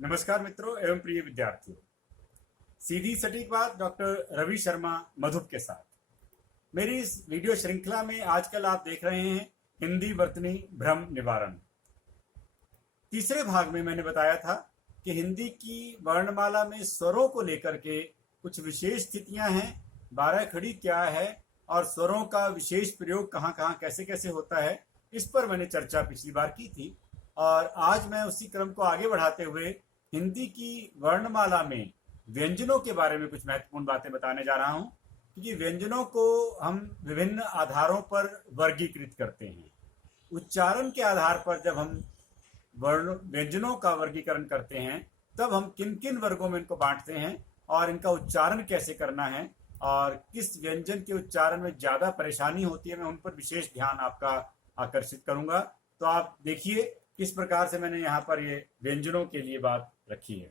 नमस्कार मित्रों एवं प्रिय विद्यार्थियों। सीधी सटीक बात डॉक्टर रवि शर्मा मधुप के साथ मेरी इस वीडियो श्रृंखला में आजकल आप देख रहे हैं हिंदी वर्तनी भ्रम निवारण। तीसरे भाग में मैंने बताया था कि हिंदी की वर्णमाला में स्वरों को लेकर के कुछ विशेष स्थितियां हैं, 12 खड़ी क्या है और स्वरों का विशेष प्रयोग कहाँ कहाँ कैसे कैसे होता है, इस पर मैंने चर्चा पिछली बार की थी। और आज मैं उसी क्रम को आगे बढ़ाते हुए हिंदी की वर्णमाला में व्यंजनों के बारे में कुछ महत्वपूर्ण बातें बताने जा रहा हूं, क्योंकि व्यंजनों को हम विभिन्न आधारों पर वर्गीकृत करते हैं। उच्चारण के आधार पर जब हम व्यंजनों का वर्गीकरण करते हैं तब हम किन किन वर्गों में इनको बांटते हैं और इनका उच्चारण कैसे करना है और किस व्यंजन के उच्चारण में ज़्यादा परेशानी होती है, मैं उन पर विशेष ध्यान आपका आकर्षित करूंगा। तो आप देखिए किस प्रकार से मैंने यहाँ पर ये व्यंजनों के लिए बात रखी है।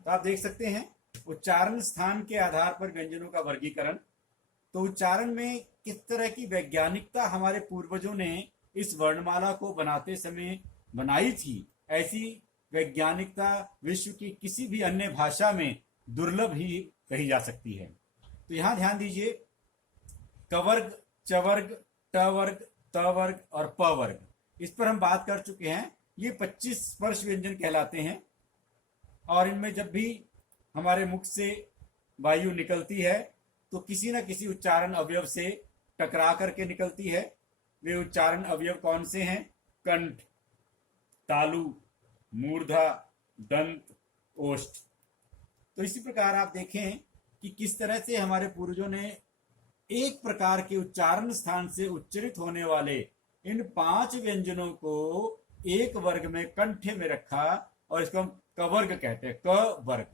तो आप देख सकते हैं उच्चारण स्थान के आधार पर व्यंजनों का वर्गीकरण। तो उच्चारण में किस तरह की वैज्ञानिकता हमारे पूर्वजों ने इस वर्णमाला को बनाते समय बनाई थी, ऐसी वैज्ञानिकता विश्व की किसी भी अन्य भाषा में दुर्लभ ही कही जा सकती है। तो यहां ध्यान दीजिए, कवर्ग, चवर्ग, टवर्ग, तवर्ग और पवर्ग, इस पर हम बात कर चुके हैं। ये 25 स्पर्श व्यंजन कहलाते हैं और इनमें जब भी हमारे मुख से वायु निकलती है तो किसी न किसी उच्चारण अवयव से टकरा करके निकलती है। वे उच्चारण अवयव कौन से हैं? कंठ, तालु, मूर्धा, दंत, ओष्ठ। तो इसी प्रकार आप देखें कि किस तरह से हमारे पूर्वजों ने एक प्रकार के उच्चारण स्थान से उच्चरित होने वाले इन 5 व्यंजनों को एक वर्ग में कंठे में रखा और इसको हम कवर्ग कहते हैं, क वर्ग।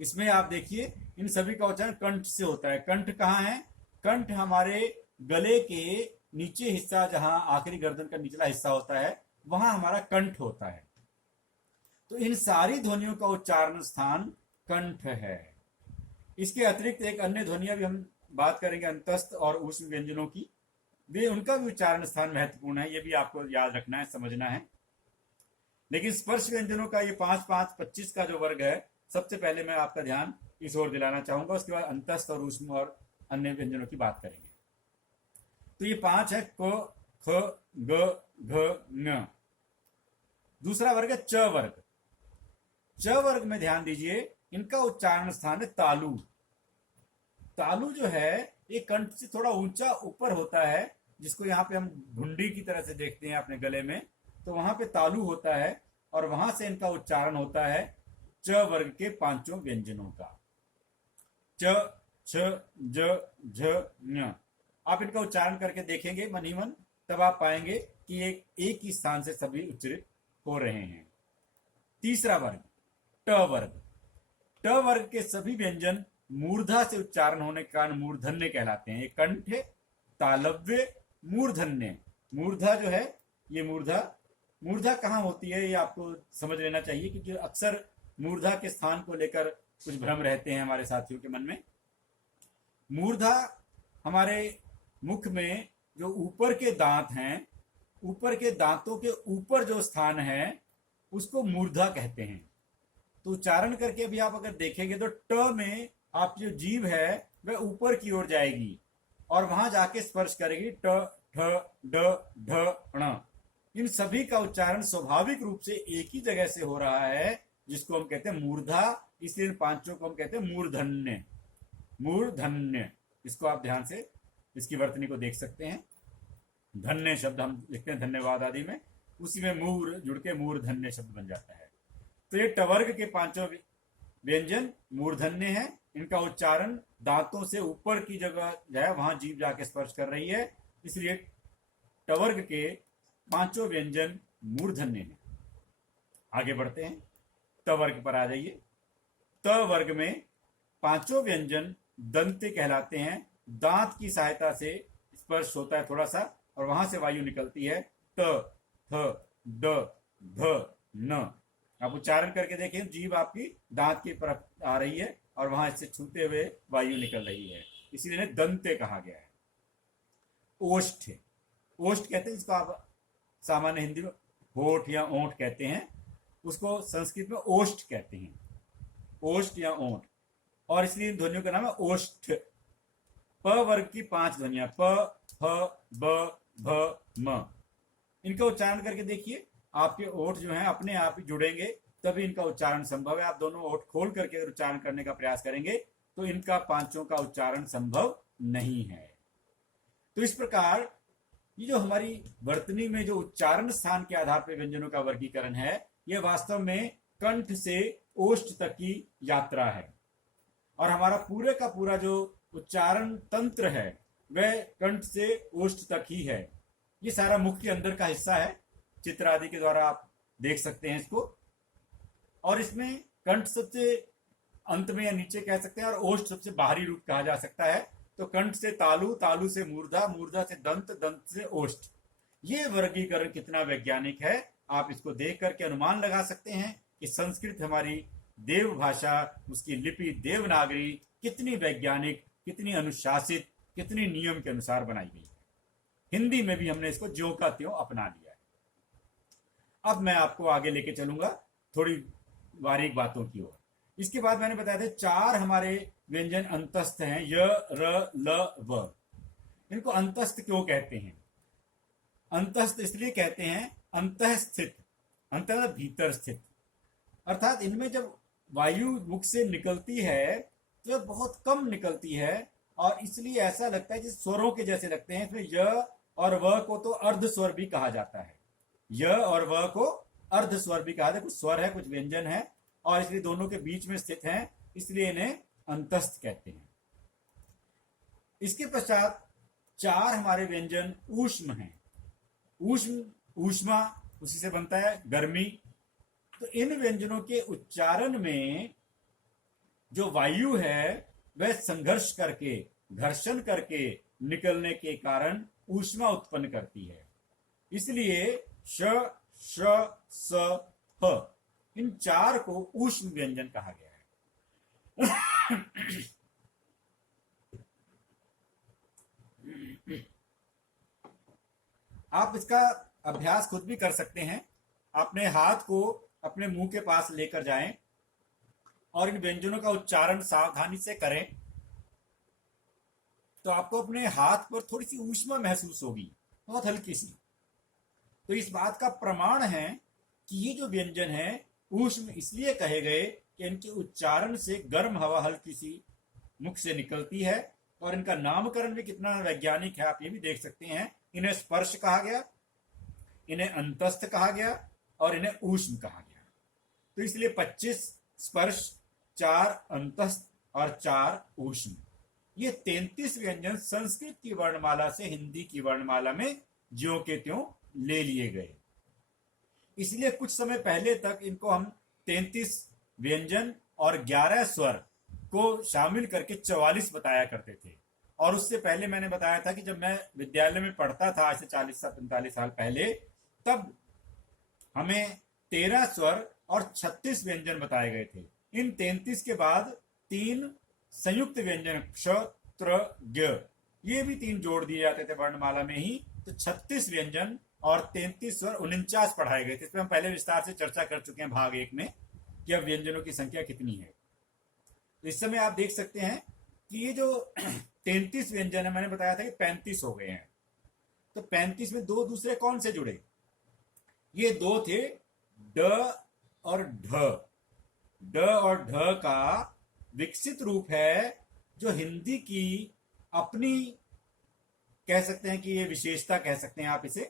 इसमें आप देखिए इन सभी का उच्चारण कंठ से होता है। कंठ कहाँ है? कंठ हमारे गले के नीचे हिस्सा, जहां आखिरी गर्दन का निचला हिस्सा होता है, वहां हमारा कंठ होता है। तो इन सारी ध्वनियों का उच्चारण स्थान कंठ है। इसके अतिरिक्त एक अन्य ध्वनियां भी हम बात करेंगे, अंतस्थ और ऊष्म व्यंजनों की। वे उनका भी उच्चारण स्थान महत्वपूर्ण है, ये भी आपको याद रखना है, समझना है। लेकिन स्पर्श व्यंजनों का ये 5 5 25 का जो वर्ग है, सबसे पहले मैं आपका ध्यान इस ओर दिलाना चाहूंगा। उसके बाद अंतस्थ और ऊष्म और अन्य व्यंजनों की बात करेंगे। तो ये 5 है, क, ख, ग, घ, न। दूसरा वर्ग है च वर्ग। च वर्ग में ध्यान दीजिए, इनका उच्चारण स्थान है तालु। तालु जो है ये कंठ से थोड़ा ऊंचा ऊपर होता है, जिसको यहाँ पे हम घुंडी की तरह से देखते हैं अपने गले में, तो वहां पे तालु होता है और वहां से इनका उच्चारण होता है च वर्ग के 5 व्यंजनों का। च, छ, ज, झ, ञ। आप इनका उच्चारण करके देखेंगे मन ही मन, तब आप पाएंगे कि एक ही स्थान से सभी उच्चरित हो रहे हैं। तीसरा वर्ग ट वर्ग। ट वर्ग के सभी व्यंजन मूर्धा से उच्चारण होने के कारण मूर्धन्य कहलाते हैं। ये कंठ, तालव्य, मूर्धन्य। मूर्धा जो है ये मूर्धा कहाँ होती है ये आपको समझ लेना चाहिए, क्योंकि अक्सर मूर्धा के स्थान को लेकर कुछ भ्रम रहते हैं हमारे साथियों के मन में। मूर्धा हमारे मुख में जो ऊपर के दांत हैं, ऊपर के दांतों के ऊपर जो स्थान है उसको मूर्धा कहते हैं। तो उच्चारण करके भी आप अगर देखेंगे तो ट में आप जो जीभ है वह ऊपर की ओर जाएगी और वहां जाके स्पर्श करेगी ट, ठ, ड, ढ, ण। इन सभी का उच्चारण स्वाभाविक रूप से एक ही जगह से हो रहा है, जिसको हम कहते हैं मूर्धा। इसलिए इन 5 को हम कहते हैं मूर्धन्य। मूर्धन्य, इसको आप ध्यान से इसकी वर्तनी को देख सकते हैं। धन्य शब्द हम लिखते हैं धन्यवाद आदि में, उसी में मूर जुड़ के मूर्धन्य शब्द बन जाता है। तो ये टवर्ग के 5 व्यंजन मूर्धन्य है। इनका उच्चारण दांतों से ऊपर की जगह है, वहां जीभ जाके स्पर्श कर रही है, इसलिए टवर्ग के 5 व्यंजन मूर्धन्य है। आगे बढ़ते हैं, त वर्ग पर आ जाइए। त वर्ग में 5 व्यंजन दंते कहलाते हैं। दांत की सहायता से स्पर्श होता है थोड़ा सा और वहां से वायु निकलती है। त, थ, ड, ध, न। आप उच्चारण करके देखें, जीभ आपकी दांत की तरफ आ रही है और वहां इससे छूते हुए वायु निकल रही है, इसीलिए दंते कहा गया है। ओष्ठ है। ओष्ठ कहते हैं जिसको आप सामान्य हिंदी में होठ या ओंठ कहते हैं, उसको संस्कृत में ओष्ठ कहते हैं, ओष्ठ या ओंठ। और इसलिए इन ध्वनियों का नाम है ओष्ठ। प वर्ग की 5 ध्वनियां, प, फ, ब, भ, म। इनका उच्चारण करके देखिए, आपके ओठ जो हैं अपने आप ही जुड़ेंगे, तभी इनका उच्चारण संभव है। आप दोनों ओठ खोल करके अगर उच्चारण करने का प्रयास करेंगे तो इनका पांचों का उच्चारण संभव नहीं है। तो इस प्रकार ये जो हमारी वर्तनी में जो उच्चारण स्थान के आधार पर व्यंजनों का वर्गीकरण है, यह वास्तव में कंठ से ओष्ठ तक की यात्रा है। और हमारा पूरे का पूरा जो उच्चारण तंत्र है वह कंठ से ओष्ठ तक ही है। ये सारा मुख के अंदर का हिस्सा है, चित्र आदि के द्वारा आप देख सकते हैं इसको। और इसमें कंठ सबसे अंत में या नीचे कह सकते हैं, और ओष्ठ सबसे बाहरी रूप कहा जा सकता है। तो कंठ से तालु, तालु से मूर्धा, मूर्धा से दंत, दंत से ओष्ठ। ये वर्गीकरण कितना वैज्ञानिक है, आप इसको देख करके अनुमान लगा सकते हैं कि संस्कृत हमारी देव भाषा, उसकी लिपि देवनागरी कितनी वैज्ञानिक, कितनी अनुशासित, कितनी नियम के अनुसार बनाई गई है। हिंदी में भी हमने इसको ज्यों का त्यों अपना लिया है। अब मैं आपको आगे लेके चलूंगा थोड़ी बारीक बातों की ओर। इसके बाद मैंने बताया था 4 हमारे व्यंजन अंतस्थ हैं, य, र, ल, व। इनको अंतस्थ क्यों कहते हैं? अंतस्थ इसलिए कहते हैं, अंतः स्थित, अंतः भीतर स्थित, अर्थात इनमें जब वायु मुख से निकलती है तो बहुत कम निकलती है, और इसलिए ऐसा लगता है जैसे स्वरों के जैसे लगते हैं। इसमें य और व को तो अर्ध स्वर भी कहा जाता है, य और व को अर्ध स्वर भी कहा जाता है। कुछ स्वर है, कुछ व्यंजन है, और इसलिए दोनों के बीच में स्थित हैं, इसलिए इन्हें अंतस्थ कहते हैं। इसके पश्चात 4 हमारे व्यंजन ऊष्म हैं। ऊष्म, ऊष्मा उसी से बनता है, गर्मी। तो इन व्यंजनों के उच्चारण में जो वायु है वह संघर्ष करके, घर्षण करके निकलने के कारण ऊष्मा उत्पन्न करती है। इसलिए श, श, स, ह, इन 4 को ऊष्म व्यंजन कहा गया है। आप इसका अभ्यास खुद भी कर सकते हैं। अपने हाथ को अपने मुंह के पास लेकर जाएं और इन व्यंजनों का उच्चारण सावधानी से करें, तो आपको अपने हाथ पर थोड़ी सी ऊष्मा महसूस होगी, बहुत हल्की सी। तो इस बात का प्रमाण है कि ये जो व्यंजन है ऊष्म इसलिए कहे गए कि इनके उच्चारण से गर्म हवा हल्की सी मुख से निकलती है। और इनका नामकरण भी कितना वैज्ञानिक है आप ये भी देख सकते हैं। इन्हें स्पर्श कहा गया, इन्हें अंतस्थ कहा गया, और इन्हें ऊष्म कहा गया। तो इसलिए 25 स्पर्श, 4 अंतस्थ और 4 ऊष्म, ये 33 व्यंजन संस्कृत की वर्णमाला से हिंदी की वर्णमाला में ज्यों के त्यों ले लिए गए। इसलिए कुछ समय पहले तक इनको हम 33 व्यंजन और 11 स्वर को शामिल करके 44 बताया करते थे। और उससे पहले मैंने बताया था कि जब मैं विद्यालय में पढ़ता था, आज से 40-45 साल पहले, तब हमें 13 स्वर और 36 व्यंजन बताए गए थे। इन 33 के बाद 3 संयुक्त व्यंजन क्ष, त्र, ज्ञ, ये भी 3 जोड़ दिए जाते थे वर्णमाला में ही। तो 36 व्यंजन और 33 स्वर 49 पढ़ाए गए थे। इस पर हम पहले विस्तार से चर्चा कर चुके हैं भाग 1 में कि अब व्यंजनों की संख्या कितनी है। तो इस समय आप देख सकते हैं कि ये जो 33 व्यंजन है, मैंने बताया था कि 35 हो गए हैं। तो 35 में 2 दूसरे कौन से जुड़े? ये 2 थे ड और ढ। ड और ढ का विकसित रूप है जो हिंदी की अपनी कह सकते हैं कि ये विशेषता कह सकते हैं आप इसे,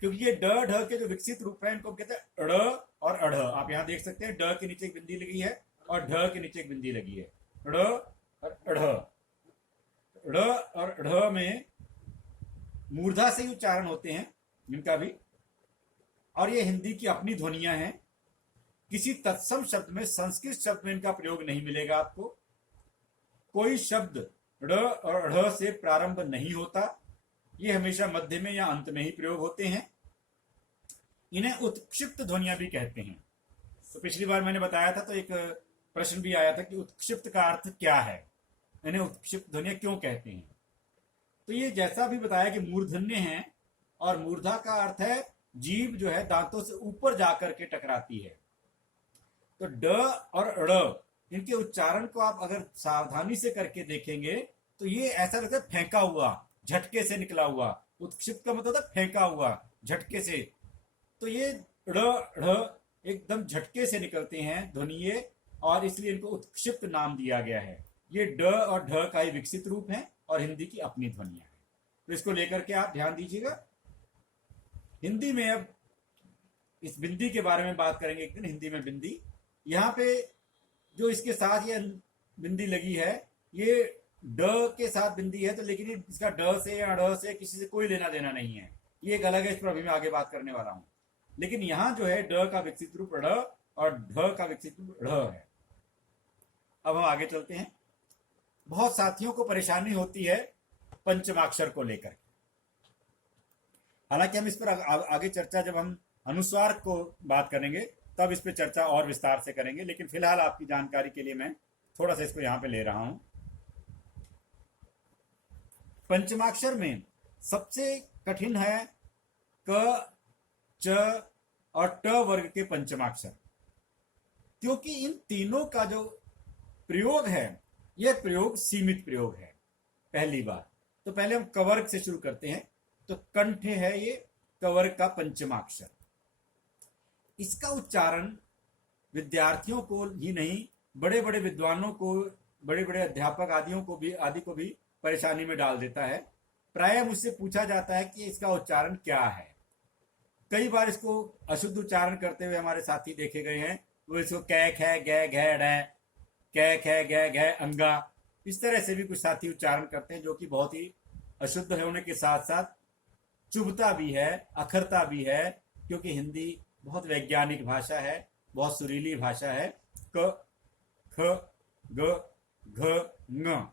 क्योंकि ये ड ढ के जो विकसित रूप है इनको कहते हैं ड़ और अढ़। आप यहां देख सकते हैं ड के नीचे एक बिंदी लगी है और ढ के नीचे एक बिंदी लगी है, ड़ और अढ़। ड़ और अढ़ में मूर्धा से ही उच्चारण होते हैं इनका भी, और ये हिंदी की अपनी ध्वनियां हैं। किसी तत्सम शब्द में, संस्कृत शब्द में इनका प्रयोग नहीं मिलेगा आपको। कोई शब्द ड़ और अढ़ से प्रारंभ नहीं होता, ये हमेशा मध्य में या अंत में ही प्रयोग होते हैं। इन्हें उत्क्षिप्त ध्वनियां भी कहते हैं। तो पिछली बार मैंने बताया था, तो एक प्रश्न भी आया था कि उत्क्षिप्त का अर्थ क्या है, इन्हें उत्क्षिप्त ध्वनियां क्यों कहते हैं। तो ये जैसा भी बताया कि मूर्धन्य है, और मूर्धा का अर्थ है जीभ जो है दांतों से ऊपर जाकर के टकराती है। तो ड और ड़, इनके उच्चारण को आप अगर सावधानी से करके देखेंगे तो ये ऐसा लगता है फेंका हुआ, झटके से निकला हुआ। उत्क्षिप्त का मतलब होता है फेंका हुआ, झटके से। तो ये ड़ ढ़ एकदम झटके से निकलते हैं ध्वनि ये, और इसलिए इनको उत्क्षिप्त नाम दिया गया है। ये ड और ढ का ही विकसित रूप है और हिंदी की अपनी ध्वनियां हैं। तो इसको लेकर के आप ध्यान दीजिएगा। हिंदी में अब इस बिंदी के बारे में बात करेंगे एक दिन, हिंदी में बिंदी। यहाँ पे जो इसके साथ ये बिंदी लगी है, ये ड के साथ बिंदी है, तो लेकिन इसका ड से या ड़ से किसी से कोई लेना देना नहीं है, ये एक अलग है, इस पर अभी मैं आगे बात करने वाला हूं। लेकिन यहाँ जो है ड का विकसित रूप ड़ और ढ का विकसित रूप ढ़ है। अब हम आगे चलते हैं। बहुत साथियों को परेशानी होती है पंचमाक्षर को लेकर। हालांकि हम इस पर आगे चर्चा, जब हम अनुस्वार को बात करेंगे तब इस पर चर्चा और विस्तार से करेंगे, लेकिन फिलहाल आपकी जानकारी के लिए मैं थोड़ा सा इसको यहां पे ले रहा हूं। पंचमाक्षर में सबसे कठिन है क, च और ट वर्ग के पंचमाक्षर, क्योंकि इन तीनों का जो प्रयोग है यह प्रयोग सीमित प्रयोग है। पहली बार तो पहले हम कवर्ग से शुरू करते हैं। तो कंठ है ये कवर्ग का पंचमाक्षर। इसका उच्चारण विद्यार्थियों को ही नहीं, बड़े बड़े विद्वानों को, बड़े बड़े अध्यापक आदियों को भी परेशानी में डाल देता है। प्रायः मुझसे पूछा जाता है कि इसका उच्चारण क्या है। कई बार इसको अशुद्ध उच्चारण करते हुए हमारे साथी देखे गए हैं। वो इसको कै ख गै घै ढै, कै ख गै घै अंगा, इस तरह से भी कुछ साथी उच्चारण करते हैं, जो कि बहुत ही अशुद्ध होने के साथ साथ चुभता भी है, अखरता भी है, क्योंकि हिंदी बहुत वैज्ञानिक भाषा है, बहुत सुरीली भाषा है। क, ख, ग, घ, ङ।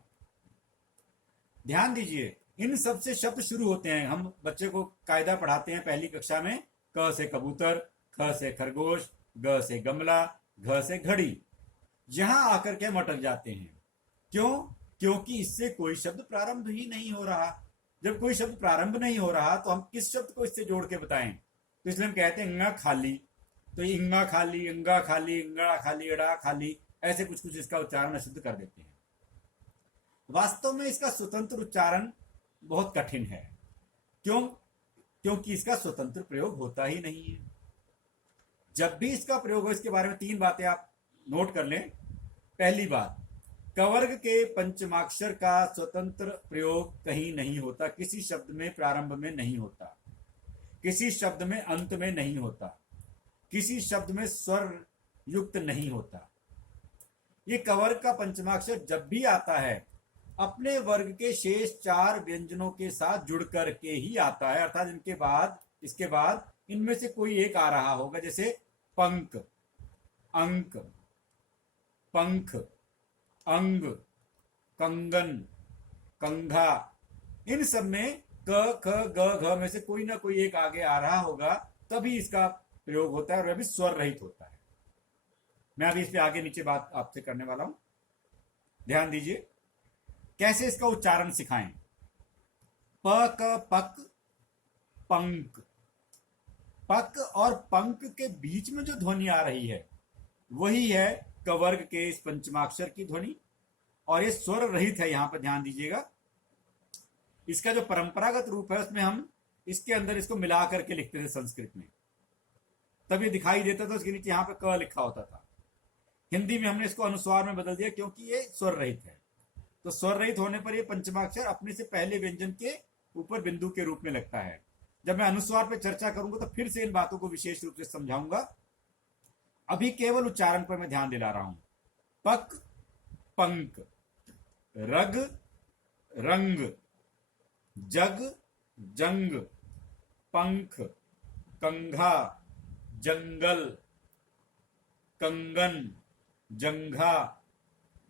ध्यान दीजिए, इन सब से शब्द शुरू होते हैं। हम बच्चे को कायदा पढ़ाते हैं पहली कक्षा में, क से कबूतर, ख से खरगोश, ग से गमला, घ से घड़ी। यहां आकर के हम अटक जाते हैं। क्यों? क्योंकि इससे कोई शब्द प्रारंभ ही नहीं हो रहा। जब कोई शब्द प्रारंभ नहीं हो रहा तो हम किस शब्द को इससे जोड़ के बताएं? तो इसलिए हम कहते हैं इंगा खाली। तो इंगा खाली, इंगा खाली, इंगड़ा खाली, अड़ा खाली, ऐसे कुछ कुछ इसका उच्चारण अशुद्ध कर देते हैं। वास्तव में इसका स्वतंत्र उच्चारण बहुत कठिन है। क्यों? क्योंकि इसका स्वतंत्र प्रयोग होता ही नहीं है। जब भी इसका प्रयोग हो, इसके बारे में 3 बातें आप नोट कर लें। पहली बात, कवर्ग के पंचमाक्षर का स्वतंत्र प्रयोग कहीं नहीं होता, किसी शब्द में प्रारंभ में नहीं होता, किसी शब्द में अंत में नहीं होता, किसी शब्द में स्वर युक्त नहीं होता। ये कवर्ग का पंचमाक्षर जब भी आता है अपने वर्ग के शेष 4 व्यंजनों के साथ जुड़ करके ही आता है, अर्थात इसके बाद इनमें से कोई एक आ रहा होगा। जैसे पंक, अंक, पंख, अंग, कंगन, कंघा, इन सब में क, ख, ग, घ में से कोई ना कोई एक आगे आ रहा होगा, तभी इसका प्रयोग होता है, और वह भी स्वर रहित होता है। मैं अभी इस पे आगे नीचे बात आपसे करने वाला हूं, ध्यान दीजिए। कैसे इसका उच्चारण सिखाएं? प, क, पक, पंक। पक और पंक के बीच में जो ध्वनि आ रही है वही है कवर्ग के इस पंचमाक्षर की ध्वनि, और ये स्वर रहित है। यहां पर ध्यान दीजिएगा, इसका जो परंपरागत रूप है उसमें हम इसके अंदर इसको मिला करके लिखते थे संस्कृत में, तब ये दिखाई देता था, उसके नीचे यहां पे क लिखा होता था। हिंदी में हमने इसको अनुस्वार में बदल दिया क्योंकि ये स्वर रहित है। तो स्वर रहित होने पर ये पंचमाक्षर अपने से पहले व्यंजन के ऊपर बिंदु के रूप में लगता है। जब मैं अनुस्वार पर चर्चा करूंगा तो फिर से इन बातों को विशेष रूप से समझाऊंगा। अभी केवल उच्चारण पर मैं ध्यान दिला रहा हूं। पक, पंक, रग, रंग, जग, जंग, पंख, कंघा, जंगल, कंगन, जंघा,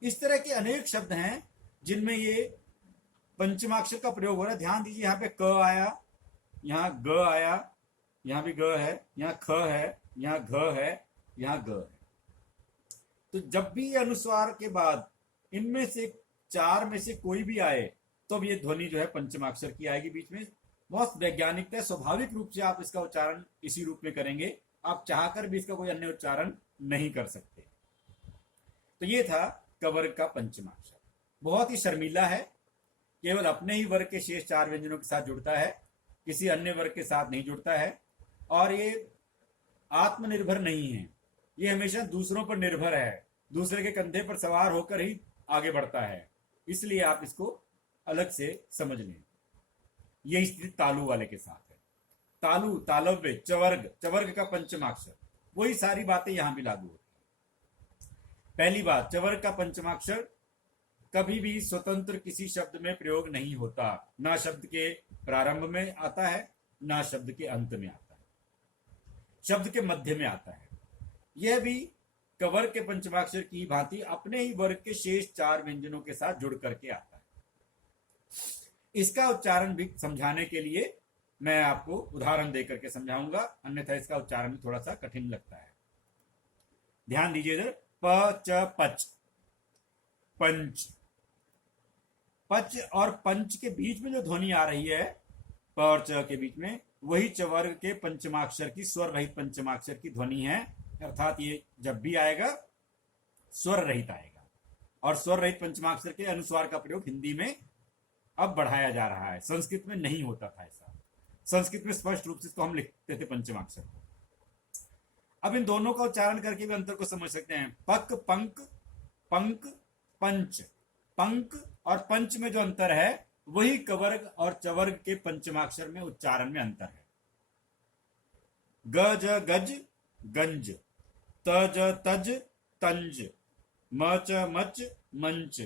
इस तरह के अनेक शब्द हैं जिनमें ये पंचमाक्षर का प्रयोग हो रहा है। ध्यान दीजिए, यहां पे क आया, यहां ग आया, यहां भी ग है, यहां ख है, यहां घ है, यहां ग है। तो जब भी अनुस्वार के बाद इनमें से 4 में से कोई भी आए तो ये ध्वनि जो है पंचमाक्षर की आएगी बीच में। बहुत वैज्ञानिक है, स्वाभाविक रूप से आप इसका उच्चारण इसी रूप में करेंगे, आप चाहकर भी इसका कोई अन्य उच्चारण नहीं कर सकते। तो ये था कवर्ग का पंचमाक्षर। बहुत ही शर्मीला है, केवल अपने ही वर्ग के शेष 4 व्यंजनों के साथ जुड़ता है, किसी अन्य वर्ग के साथ नहीं जुड़ता है, और ये आत्मनिर्भर नहीं है, ये हमेशा दूसरों पर निर्भर है, दूसरे के कंधे पर सवार होकर ही आगे बढ़ता है। इसलिए आप इसको अलग से समझ लें। यही स्थिति तालु वाले के साथ है। तालु, तालव्य, चवर्ग, चवर्ग का पंचमाक्षर, वही सारी बातें यहां भी लागू होती है। पहली बात, चवर्ग का पंचमाक्षर कभी भी स्वतंत्र किसी शब्द में प्रयोग नहीं होता, ना शब्द के प्रारंभ में आता है, ना शब्द के अंत में आता है, शब्द के मध्य में आता है। यह भी कवर्ग के पंचमाक्षर की भांति अपने ही वर्ग के शेष 4 व्यंजनों के साथ जुड़ करके आता है। इसका उच्चारण भी समझाने के लिए मैं आपको उदाहरण देकर के समझाऊंगा, अन्यथा इसका उच्चारण भी थोड़ा सा कठिन लगता है। ध्यान दीजिए इधर, प च पच, पंच। पच और पंच के बीच में जो ध्वनि आ रही है, प और च के बीच में, वही चवर्ग के पंचमाक्षर की, स्वर रहित पंचमाक्षर की ध्वनि है। अर्थात ये जब भी आएगा स्वर रहित आएगा, और स्वर रहित पंचमाक्षर के अनुस्वार का प्रयोग हिंदी में अब बढ़ाया जा रहा है, संस्कृत में नहीं होता था ऐसा। संस्कृत में स्पष्ट रूप से इसको हम लिखते थे पंचमाक्षर को। अब इन दोनों का उच्चारण करके भी अंतर को समझ सकते हैं। पक, पंक, पंक, पंच। पंक और पंच में जो अंतर है, वही कवर्ग और चवर्ग के पंचमाक्षर में उच्चारण में अंतर है। ग ज गज, गंज। त ज तज, तंज। म च मच, मंच।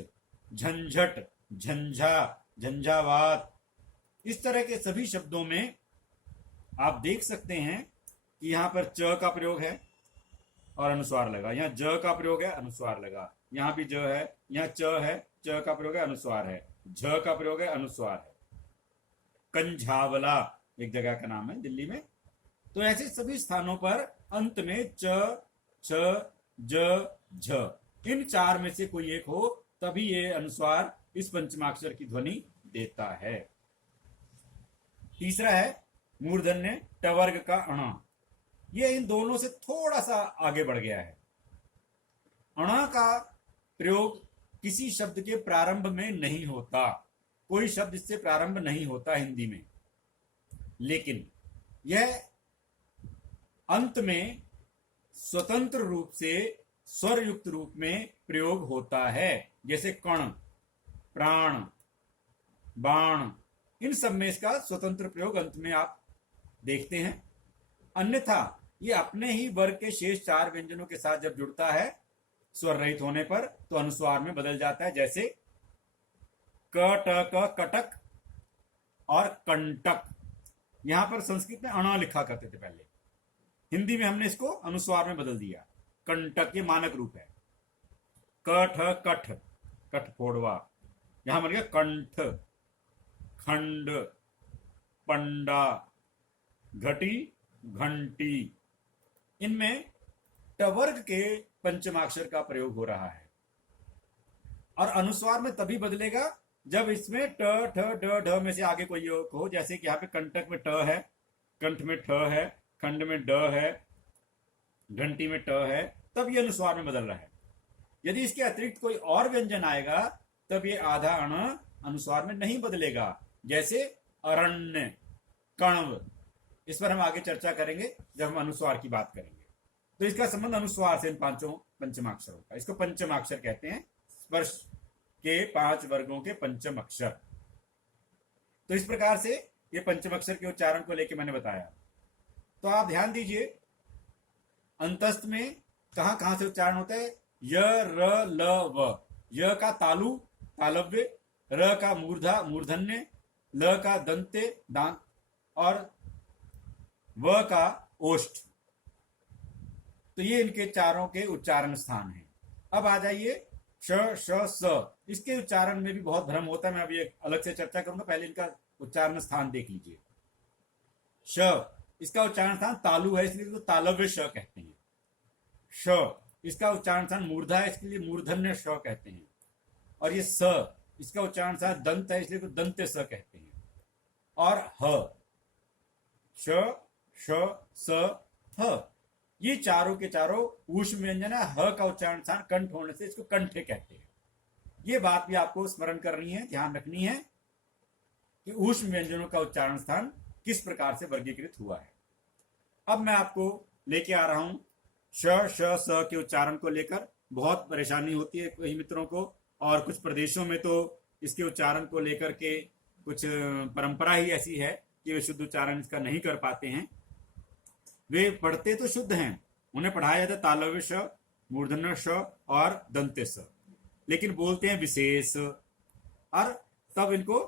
झंझट, झंझा, झंझावात। इस तरह के सभी शब्दों में आप देख सकते हैं कि यहां पर च का प्रयोग है और अनुस्वार लगा, यहाँ ज का प्रयोग है, अनुस्वार लगा, यहाँ भी ज है, यहाँ च है, च का प्रयोग है, अनुस्वार है, झ का प्रयोग है, अनुस्वार है। कंझावला एक जगह का नाम है दिल्ली में। तो ऐसे सभी स्थानों पर अंत में च, छ, ज, झ, इन 4 में से कोई एक हो, तभी ये अनुस्वार इस पंचमाक्षर की ध्वनि देता है। तीसरा है मूर्धन्य टवर्ग का अणा। ये इन दोनों से थोड़ा सा आगे बढ़ गया है। अणा का प्रयोग किसी शब्द के प्रारंभ में नहीं होता, कोई शब्द इससे प्रारंभ नहीं होता हिंदी में, लेकिन यह अंत में स्वतंत्र रूप से स्वर युक्त रूप में प्रयोग होता है। जैसे कण, प्राण, बाण, इन सब में इसका स्वतंत्र प्रयोग अंत में आप देखते हैं। अन्यथा ये अपने ही वर्ग के शेष 4 व्यंजनों के साथ जब जुड़ता है स्वर रहित होने पर, तो अनुस्वार में बदल जाता है। जैसे क, ट, क, कटक और कंटक। यहां पर संस्कृत में अणा लिखा करते थे पहले, हिंदी में हमने इसको अनुस्वार में बदल दिया। कंटक ये मानक रूप है। क, ठ, कठ, कठफोड़वा, यहां बन गया कंठ, खंड, पंडा, घटी, घंटी। इनमें टवर्ग के पंचमाक्षर का प्रयोग हो रहा है, और अनुस्वार में तभी बदलेगा जब इसमें ट, ठ, ड, ढ में से आगे कोई योग हो। जैसे कि यहाँ पे कंटक में ट है, कंठ में ठ है, खंड में ड है, घंटी में ट है, तब ये अनुस्वार में बदल रहा है। यदि इसके अतिरिक्त कोई और व्यंजन आएगा, तब ये आधा अण अनुस्वार में नहीं बदलेगा। जैसे अरण्य, कण्व। इस पर हम आगे चर्चा करेंगे जब हम अनुस्वार की बात करेंगे। तो इसका संबंध अनुस्वार से इन 5 पंचमाक्षरों का। इसको पंचमाक्षर कहते हैं, स्पर्श के 5 वर्गों के पंचम अक्षर। तो इस प्रकार से ये पंचम अक्षर के उच्चारण को लेकर मैंने बताया। तो आप ध्यान दीजिए, अंतस्थ में कहां कहां से उच्चारण होता है। य, र, ल, व। य का तालु, तालव्य, र का मूर्धा, मूर्धन्य, ल का दंते, दांत, और व का ओष्ठ। तो ये इनके चारों के उच्चारण स्थान हैं। अब आ जाइए श, श, स। इसके उच्चारण में भी बहुत भ्रम होता है, मैं अभी अलग से चर्चा करूंगा, पहले इनका उच्चारण स्थान देख लीजिए। श, इसका उच्चारण स्थान तालु है, इसलिए तो तालव्य श कहते हैं। श, इसका उच्चारण स्थान मूर्धा है, इसके लिए मूर्धन्य श कहते हैं। और ये स, इसका उच्चारण साथ दंत है, इसलिए तो दंते स कहते हैं। और ह, श, श, स, ह, ये चारों के चारों ऊष्म व्यंजन है। ह का उच्चारण स्थान कंठ होने से इसको कंठे कहते हैं। ये बात भी आपको स्मरण करनी है, ध्यान रखनी है कि ऊष्म व्यंजनों का उच्चारण स्थान किस प्रकार से वर्गीकृत हुआ है। अब मैं आपको लेके आ रहा हूं श, श, स के उच्चारण को लेकर बहुत परेशानी होती है कई मित्रों को, और कुछ प्रदेशों में तो इसके उच्चारण को लेकर के कुछ परंपरा ही ऐसी है कि वे शुद्ध उच्चारण इसका नहीं कर पाते हैं। वे पढ़ते तो शुद्ध हैं, उन्हें पढ़ाया जाता तालव्य श, मूर्धन्य श और दंत्य स, लेकिन बोलते हैं विशेष, और तब इनको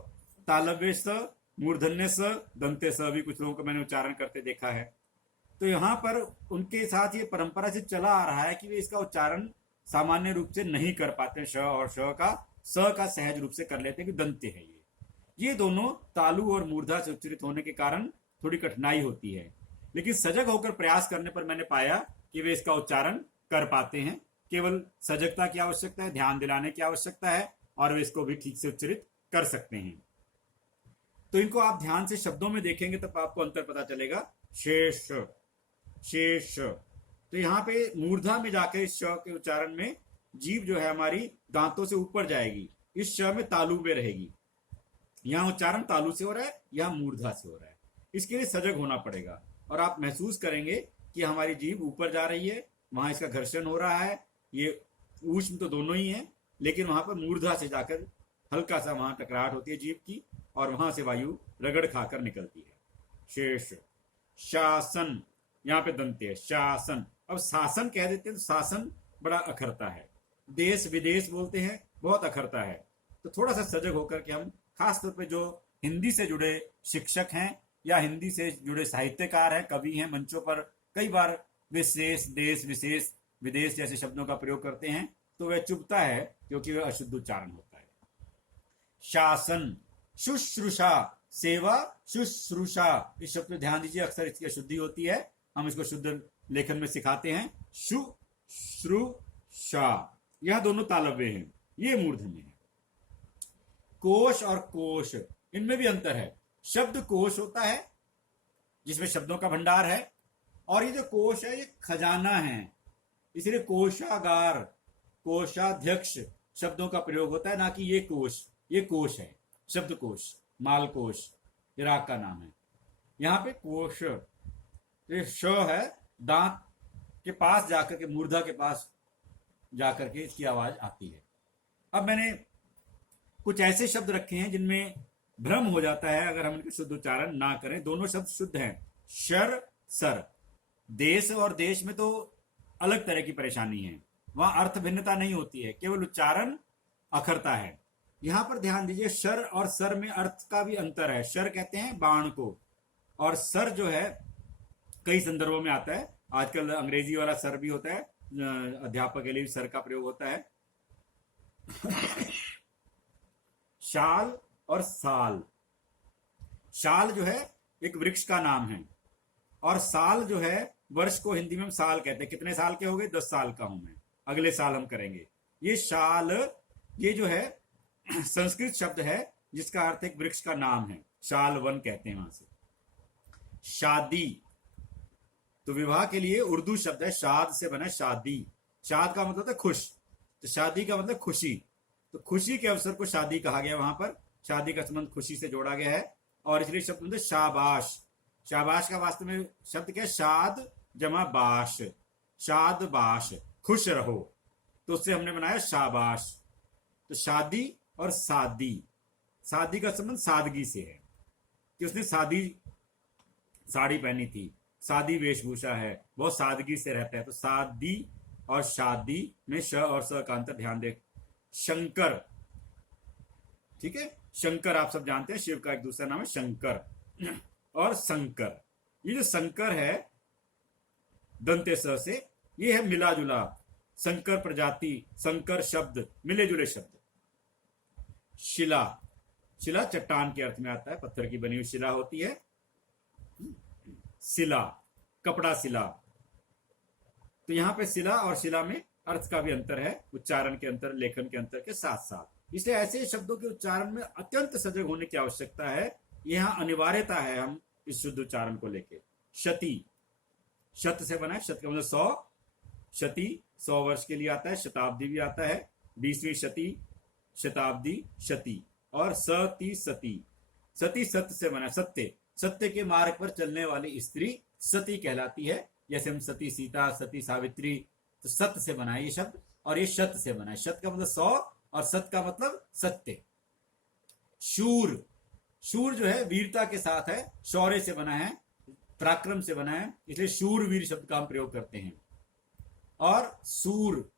तालव्य स, मूर्धन्य स, दंत्य स भी कुछ लोगों को मैंने उच्चारण करते देखा है। तो यहाँ पर उनके साथ ये परंपरा से चला आ रहा है कि वे इसका उच्चारण सामान्य रूप से नहीं कर पाते, श और श का, स का सहज रूप से कर लेते हैं कि दंत्य है। ये दोनों तालु और मूर्धा से उच्चरित होने के कारण थोड़ी कठिनाई होती है, लेकिन सजग होकर प्रयास करने पर मैंने पाया कि वे इसका उच्चारण कर पाते हैं। केवल सजगता की आवश्यकता है, ध्यान दिलाने की आवश्यकता है, और वे इसको भी ठीक से उच्चरित कर सकते हैं। तो इनको आप ध्यान से शब्दों में देखेंगे तब आपको अंतर पता चलेगा। शेष, शेष, तो यहाँ पे मूर्धा में जाकर इस श के उच्चारण में जीभ जो है हमारी दांतों से ऊपर जाएगी, इस श में तालु में रहेगी। यहाँ उच्चारण तालु से हो रहा है, यहाँ मूर्धा से हो रहा है। इसके लिए सजग होना पड़ेगा, और आप महसूस करेंगे कि हमारी जीभ ऊपर जा रही है, वहां इसका घर्षण हो रहा है। ये ऊष्म तो दोनों ही है, लेकिन वहां पर मूर्धा से जाकर हल्का सा वहां टकराहट होती है जीभ की, और वहां से वायु रगड़ खाकर निकलती है। शेष, शासन, यहाँ पे दंत्य है, शासन। अब शासन कह देते हैं तो शासन बड़ा अखरता है, देश विदेश बोलते हैं बहुत अखरता है। तो थोड़ा सा सजग होकर के हम, खासतौर पे जो हिंदी से जुड़े शिक्षक हैं या हिंदी से जुड़े साहित्यकार हैं, कवि हैं, मंचों पर कई बार विशेष, देश, विशेष, विदेश जैसे शब्दों का प्रयोग करते हैं, तो वह चुभता है क्योंकि वह अशुद्ध उच्चारण होता है। शासन, शुश्रूषा, सेवा, शुश्रूषा, इस शब्द पर ध्यान दीजिए, अक्सर इसकी अशुद्धि होती है, हम इसको शुद्ध लेखन में सिखाते हैं। शु, श्रु, शा, यह दोनों तालव्य हैं, ये मूर्धन्य है। कोश और कोश, इनमें भी अंतर है। शब्द कोश होता है जिसमें शब्दों का भंडार है, और ये जो कोश है ये खजाना है, इसलिए कोशागार, कोशाध्यक्ष शब्दों का प्रयोग होता है, ना कि ये कोश। ये कोश है, शब्द कोश, माल कोश, ये राग का नाम है। यहाँ पे कोश, ये श है, दांत के पास जाकर के, मूर्धा के पास जाकर के इसकी आवाज आती है। अब मैंने कुछ ऐसे शब्द रखे हैं जिनमें भ्रम हो जाता है अगर हम इनका शुद्ध उच्चारण ना करें। दोनों शब्द शुद्ध हैं, शर, सर। देश और देश में तो अलग तरह की परेशानी है, वहां अर्थ भिन्नता नहीं होती है, केवल उच्चारण अखरता है। यहां पर ध्यान दीजिए, शर और सर में अर्थ का भी अंतर है। शर कहते हैं बाण को, और सर जो है कई संदर्भों में आता है। आजकल अंग्रेजी वाला सर भी होता है, अध्यापक के लिए भी सर का प्रयोग होता है। शाल और साल, शाल जो है एक वृक्ष का नाम है, और साल जो है वर्ष को हिंदी में हम साल कहते हैं। कितने साल के हो गए? 10 साल का हूं मैं, अगले साल हम करेंगे। ये शाल, ये जो है संस्कृत शब्द है जिसका अर्थ एक वृक्ष का नाम है, शाल वन कहते हैं वहां से। शादी, तो विवाह के लिए उर्दू शब्द है, शाद से बना शादी। शाद का मतलब है खुश, तो शादी का मतलब खुशी, तो खुशी के अवसर को शादी कहा गया। वहां पर शादी का संबंध खुशी से जोड़ा गया है, और इसलिए शब्द मतलब शाबाश। शाबाश का वास्तव में शब्द क्या है? शाद जमा बाश, शाद बाश, खुश रहो, तो उससे हमने बनाया शाबाश। तो शादी और सादी, शादी का संबंध सादगी से है कि उसने सादी साड़ी पहनी थी, सादी वेशभूषा है, बहुत सादगी से रहता है। तो सादी और शादी में श और स का अंतर ध्यान दे। शंकर, ठीक है, शंकर आप सब जानते हैं, शिव का एक दूसरा नाम है शंकर। और शंकर, ये जो शंकर है दंते स से, ये है मिला जुला, शंकर प्रजाति, शंकर शब्द, मिले जुले शब्द। शिला, शिला चट्टान के अर्थ में आता है, पत्थर की बनी हुई शिला होती है। सिला, कपड़ा सिला, तो यहां पे सिला और शिला में अर्थ का भी अंतर है, उच्चारण के अंतर, लेखन के अंतर के साथ साथ। इसलिए ऐसे शब्दों के उच्चारण में अत्यंत सजग होने की आवश्यकता है। यहाँ अनिवार्यता है हम इस शुद्ध उच्चारण को लेके। शती, शत से बना है, शत का मतलब 100, शती 100 वर्ष के लिए आता है, शताब्दी भी आता है, 20वीं शती, शताब्दी, शती। और सती, सती, सती सत्य से बना, सत्य, सत्य के मार्ग पर चलने वाली स्त्री सती कहलाती है। जैसे हम सती सीता, सती सावित्री, तो सत्य से बना है ये शब्द, और ये शत से बना है। शत का मतलब 100 और सत का मतलब सत्य। शूर, शूर जो है वीरता के साथ है, शौर्य से बना है, पराक्रम से बना है, इसलिए शूरवीर शब्द का हम प्रयोग करते हैं। और सूर,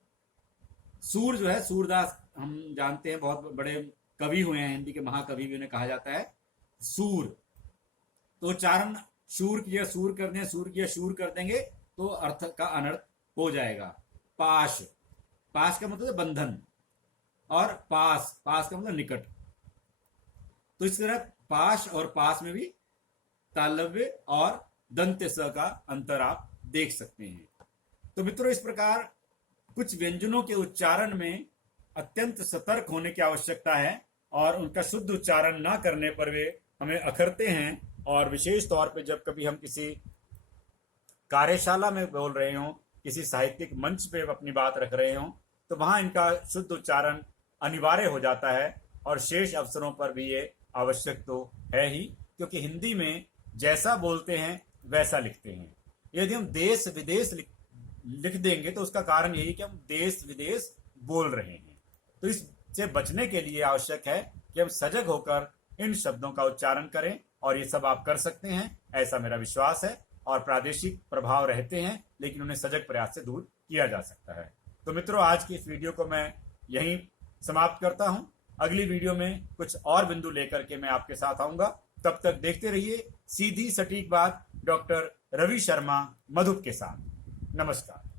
सूर जो है सूरदास हम जानते हैं, बहुत बड़े कवि हुए हैं, हिंदी के महाकवि भी उन्हें कहा जाता है सूर। तो उच्चारण शूर किया सूर कर दें, सूर किया शूर कर देंगे तो अर्थ का अनर्थ हो जाएगा। पाश, पाश का मतलब बंधन, और पास, पास का मतलब निकट। तो इस तरह पाश और पास में भी तालव्य और दंत्य स का अंतर आप देख सकते हैं। तो मित्रों, इस प्रकार कुछ व्यंजनों के उच्चारण में अत्यंत सतर्क होने की आवश्यकता है, और उनका शुद्ध उच्चारण ना करने पर वे हमें अखरते हैं। और विशेष तौर पे जब कभी हम किसी कार्यशाला में बोल रहे हों, किसी साहित्यिक मंच पे अपनी बात रख रहे हों, तो वहां इनका शुद्ध उच्चारण अनिवार्य हो जाता है। और शेष अवसरों पर भी ये आवश्यक तो है ही, क्योंकि हिंदी में जैसा बोलते हैं वैसा लिखते हैं। यदि हम देश विदेश लिख देंगे तो उसका कारण यही कि हम देश विदेश बोल रहे हैं। तो इससे बचने के लिए आवश्यक है कि हम सजग होकर इन शब्दों का उच्चारण करें, और ये सब आप कर सकते हैं, ऐसा मेरा विश्वास है। और प्रादेशिक प्रभाव रहते हैं, लेकिन उन्हें सजग प्रयास से दूर किया जा सकता है। तो मित्रों, आज की इस वीडियो को मैं यहीं समाप्त करता हूं। अगली वीडियो में कुछ और बिंदु लेकर के मैं आपके साथ आऊंगा। तब तक देखते रहिए सीधी सटीक बात डॉक्टर रवि शर्मा मधुप के साथ। नमस्कार।